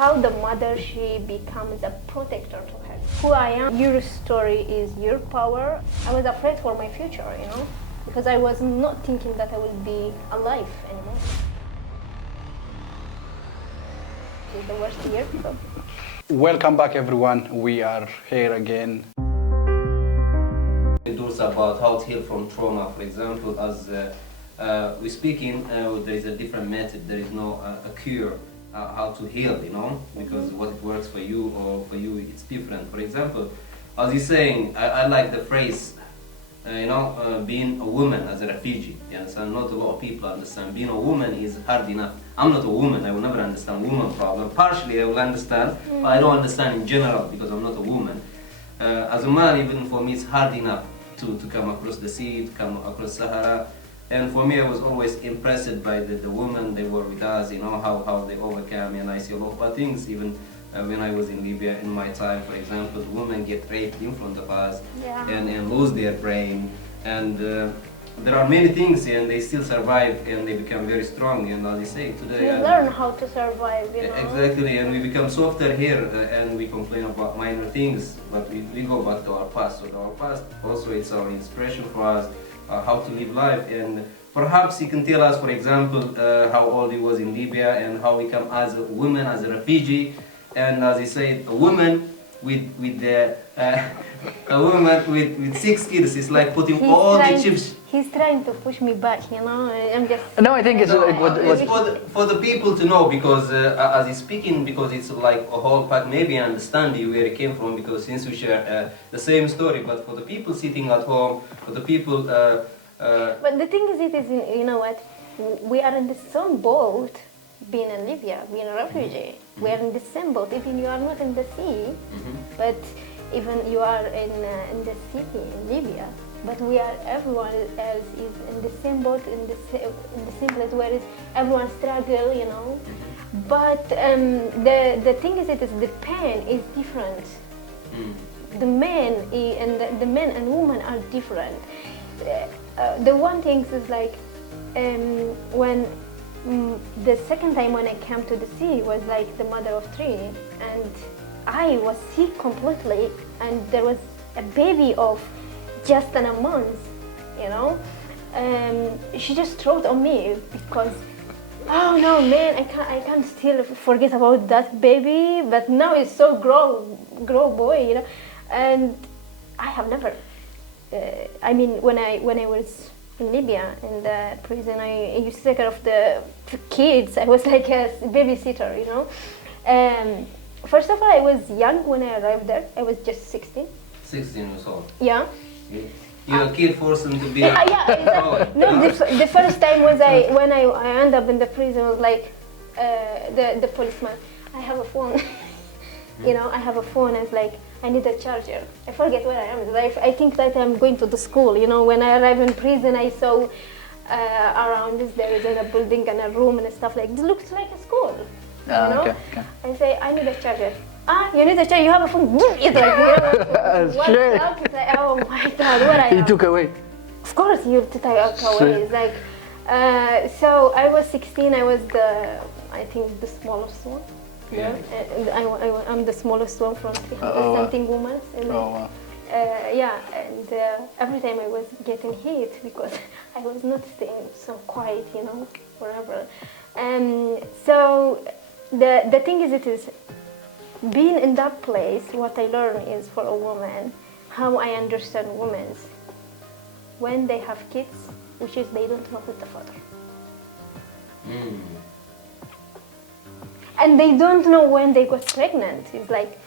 how the mother, she becomes a protector to her. Who I am, your story is your power. I was afraid for my future, because I was not thinking that I would be alive anymore. It's the worst year. So. Welcome back, everyone. We are here again. It was about how to heal from trauma. For example, as we speaking, there is a different method. There is no a cure how to heal, because what it works for you or for you, it's different. For example, as you're saying, I like the phrase, being a woman as a refugee. Yes, and not a lot of people understand. Being a woman is hard enough. I'm not a woman. I will never understand woman problem. Partially, I will understand, but I don't understand in general because I'm not a woman. As a man, even for me, it's hard enough to come across the sea, to come across Sahara. And for me, I was always impressed by the women they were with us, how they overcome. And I see a lot of bad things, even when I was in Libya in my time, for example, women get raped in front of us and lose their brain. And there are many things, and they still survive and they become very strong. And as I say, today... We learn how to survive, Exactly, and we become softer here and we complain about minor things, but we go back to our past. So our past also it's our inspiration for us, how to live life. And perhaps he can tell us, for example, how old he was in Libya and how he came as a woman, as a refugee. And as he said, a woman with a woman with 6 kids is like putting the chips. He's trying to push me back, I'm just... No, I think it's for the people to know, because as he's speaking, because it's like a whole pack, maybe I understand you where he came from, because since we share the same story, but for the people sitting at home, for the people... But the thing is, you know what, we are in the same boat, being in Libya, being a refugee. We are in the same boat, even you are not in the sea, but even you are in the city, in Libya. But everyone else is in the same boat, in the same place where everyone struggle, But the thing is, the pain is different. The men and the men and women are different. The one thing is like when the second time when I came to the sea was like the mother of 3, and I was sick completely, and there was a baby of just a month, she just threw it on me because, oh no man, I can't still forget about that baby, but now it's so grow boy, and I have never, when I was in Libya in the prison, I used to take care of the kids. I was like a babysitter, First of all, I was young when I arrived there. I was just 16. 16 years old. Yeah. You're a kid forced to be. Exactly. No, the first time was when I ended up in the prison was like the policeman. I have a phone. I have a phone. I was like, I need a charger. I forget where I am. I think that I'm going to the school. When I arrived in prison, I saw around this there is a building and a room and stuff like this. Looks like a school. Okay. I say, I need a charger. You need a charger. You have a phone. It's like, what's up? It's like, oh my God, what I am. He took away. Of course, you took away. It's like, so I was 16. I was I think the smallest one. Yeah. I'm the smallest one from 300 something women. And every time I was getting hit because I was not staying so quiet, forever. So the thing is, it is being in that place. What I learned is for a woman, how I understand women when they have kids, which is they don't know who's the father. And they don't know when they got pregnant. It's like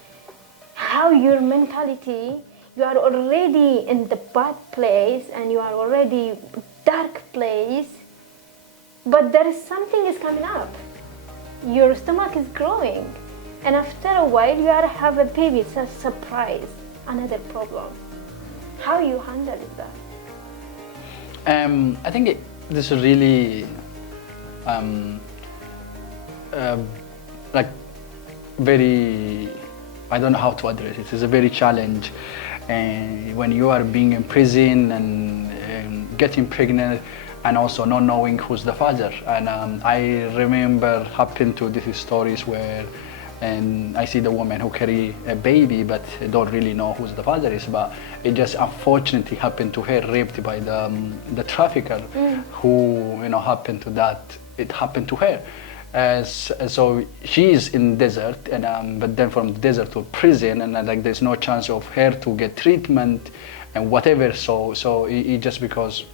how your mentality, you are already in the bad place and you are already dark place, but there is something is coming up. Your stomach is growing, and after a while you have a baby. It's a surprise, another problem. How you handle that? I think this is really very, I don't know how to address it. It's a very challenge, and when you are being in prison and getting pregnant, and also not knowing who's the father. And I remember happened to these stories where and I see the woman who carry a baby but don't really know who the father is, but it just unfortunately happened to her, raped by the trafficker who happened to that, it happened to her. So she is in desert, and but then from desert to prison, and like there's no chance of her to get treatment and whatever. So it just because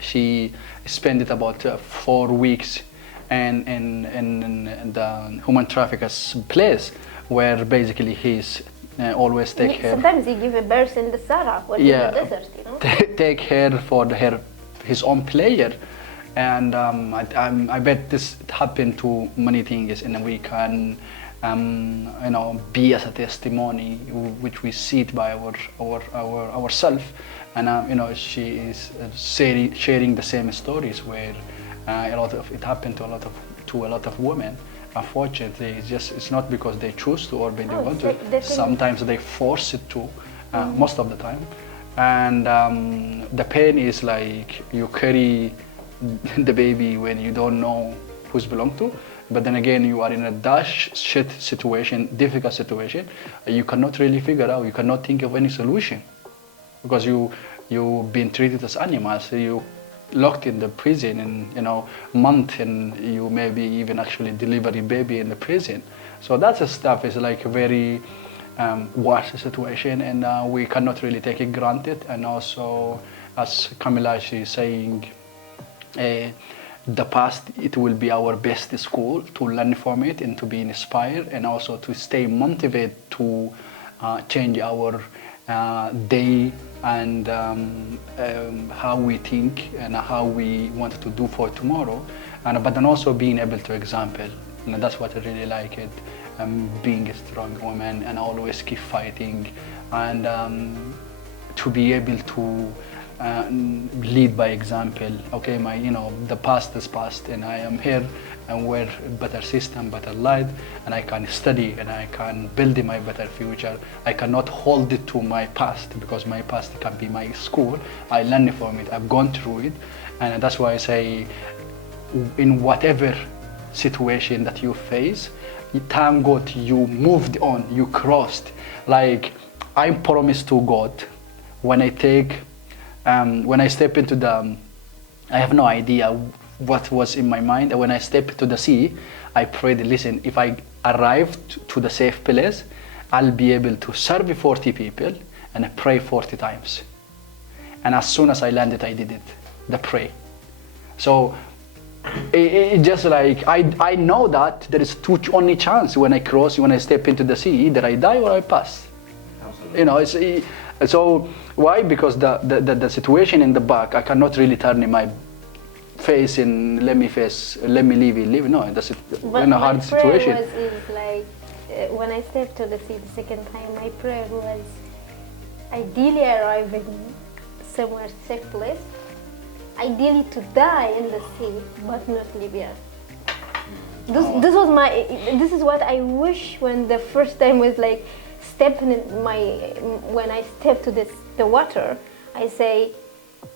she spent it about 4 weeks in the human trafficker's place, where basically he's always take her. Sometimes he give a birth in the Sahara or in the desert, take her for his own pleasure. And I bet this happened to many things, and we can be as a testimony, which we see it by ourselves. And she is sharing the same stories where it happened to a lot of women. Unfortunately, it's not because they choose to or they want to. Sometimes they force it to, most of the time. And the pain is like you carry the baby when you don't know who's belong to, but then again you are in a shit situation, difficult situation. You cannot really figure out, you cannot think of any solution, because you've been treated as animals. You locked in the prison in month, and you maybe even actually deliver a baby in the prison. So that stuff is like a very worse situation, and we cannot really take it granted. And also, as Camila is saying, the past, it will be our best school to learn from it and to be inspired, and also to stay motivated to change our day and how we think and how we want to do for tomorrow. But then also being able to example, that's what I really like it, being a strong woman and always keep fighting, and to be able to lead by example. Okay, the past is past, and I am here, and we're better system, better light, and I can study and I can build my better future. I cannot hold it to my past, because my past can be my school. I learned from it, I've gone through it, and that's why I say, in whatever situation that you face, thank God you moved on, you crossed. Like I promised to God, when I step into I have no idea what was in my mind. And when I step into the sea, I prayed, listen, if I arrive to the safe place, I'll be able to serve 40 people and I pray 40 times. And as soon as I landed, I did it, the pray. So it just like, I know that there is only chance when I step into the sea, either I die or I pass. Absolutely. So why? Because the situation in the back, I cannot really turn in my face and let me live. No, that's in a hard situation. Is like when I stepped to the sea the second time, my prayer was ideally arriving somewhere safe place, ideally to die in the sea, but not Libya. This is what I wish when the first time was like. When I step to the water, I say,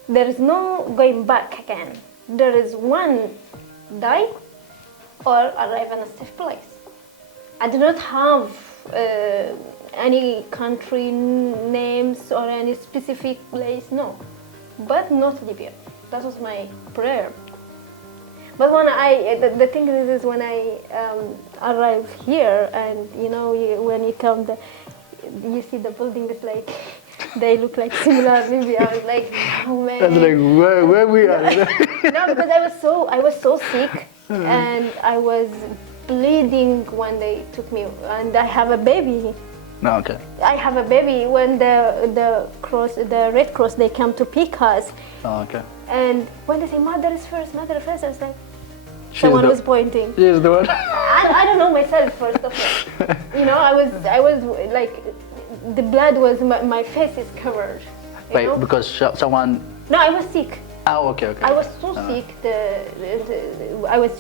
there is no going back again. There is one, die or arrive in a safe place. I do not have any country names or any specific place, no. But not Libya. That was my prayer. But when the thing is when I arrive here, and when you come, you see the buildings like they look like similar Libya. I was like, oh man. That's like where we are. No, because I was so sick, and I was bleeding when they took me, and I have a baby. No, okay. I have a baby when the Red Cross, they come to pick us. Oh, okay. And when they say mother is first, I was like, someone was pointing. She's the one. I don't know myself, first of all. I was like, the blood was, my face is covered. Wait, because someone... No, I was sick. Oh, okay. I was so sick, I was